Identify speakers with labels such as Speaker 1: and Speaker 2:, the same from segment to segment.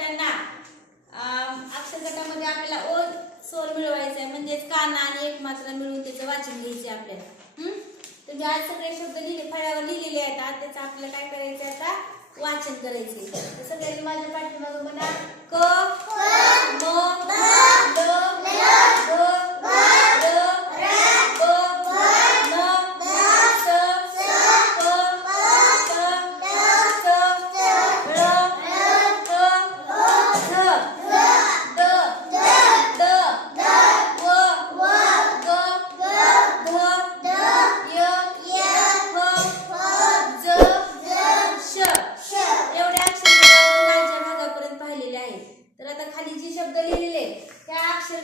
Speaker 1: गटांना अक्षरगटामध्ये आपल्याला ओ स्वर मिळवायचा आहे म्हणजेच काना आणि एक मात्रा मिळून त्याचं वाचन घ्यायचे आपल्याला. हम्म? तुम्ही आज सगळे शब्द लिहिले फळ्यावर लिहिलेले आहेत. आज त्याचं आपल्याला काय करायचं आहे आता वाचन करायचे सगळ्यांनी माझ्या पाठीमागून म्हणा क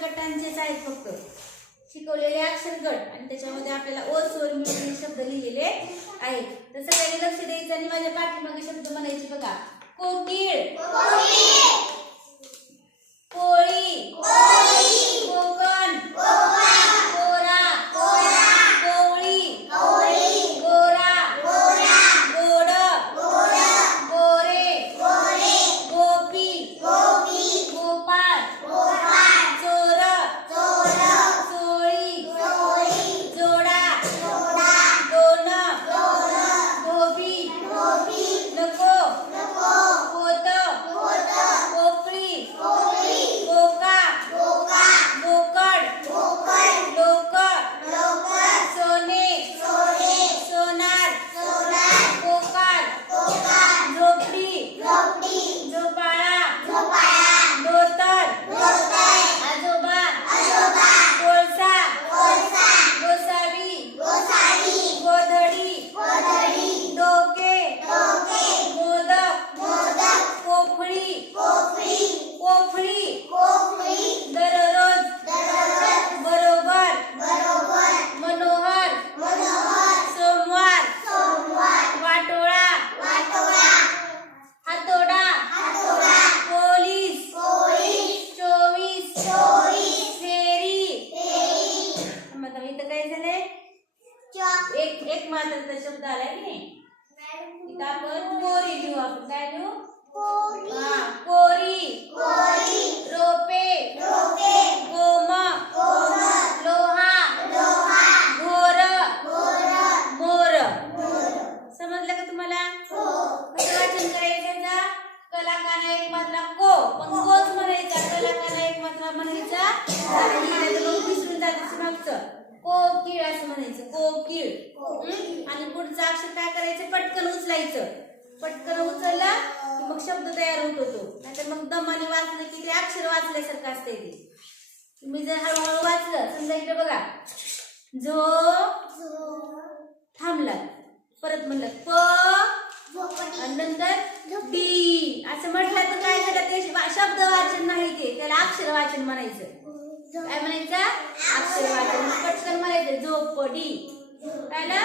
Speaker 1: गटांचेच आहेत फक्त. शिकवलेले अक्षर गट आणि त्याच्यामध्ये आपल्याला ओ स्वर मिळून शब्द लिहिलेले आहेत. तर सगळ्यांनी लक्ष द्यायचं आणि माझ्या पाठीमागे शब्द म्हणायचे बघा. कोकिळ एक एक मात्राचा शब्द आलाय म्हणायचं कोकिळ. आणि पुढचं अक्षर काय करायचं? पटकन उचलायचं. पटकन उचललं की मग शब्द तयार होत होतो. नाहीतर मग दमाने वाचलं की ते अक्षर वाचल्यासारखं असते ते. तुम्ही जर हळूहळू वाचलं समजा इकडे बघा. जो थांबला. परत म्हणलं प आणि नंतर डी. असं म्हटलं तर काय झालं? ते शब्द वाचन नाही ते. त्याला अक्षर वाचन म्हणायचं. काय म्हणायचं? अक्षर वाचन पटकन म्हणायचं झोपडी काय ना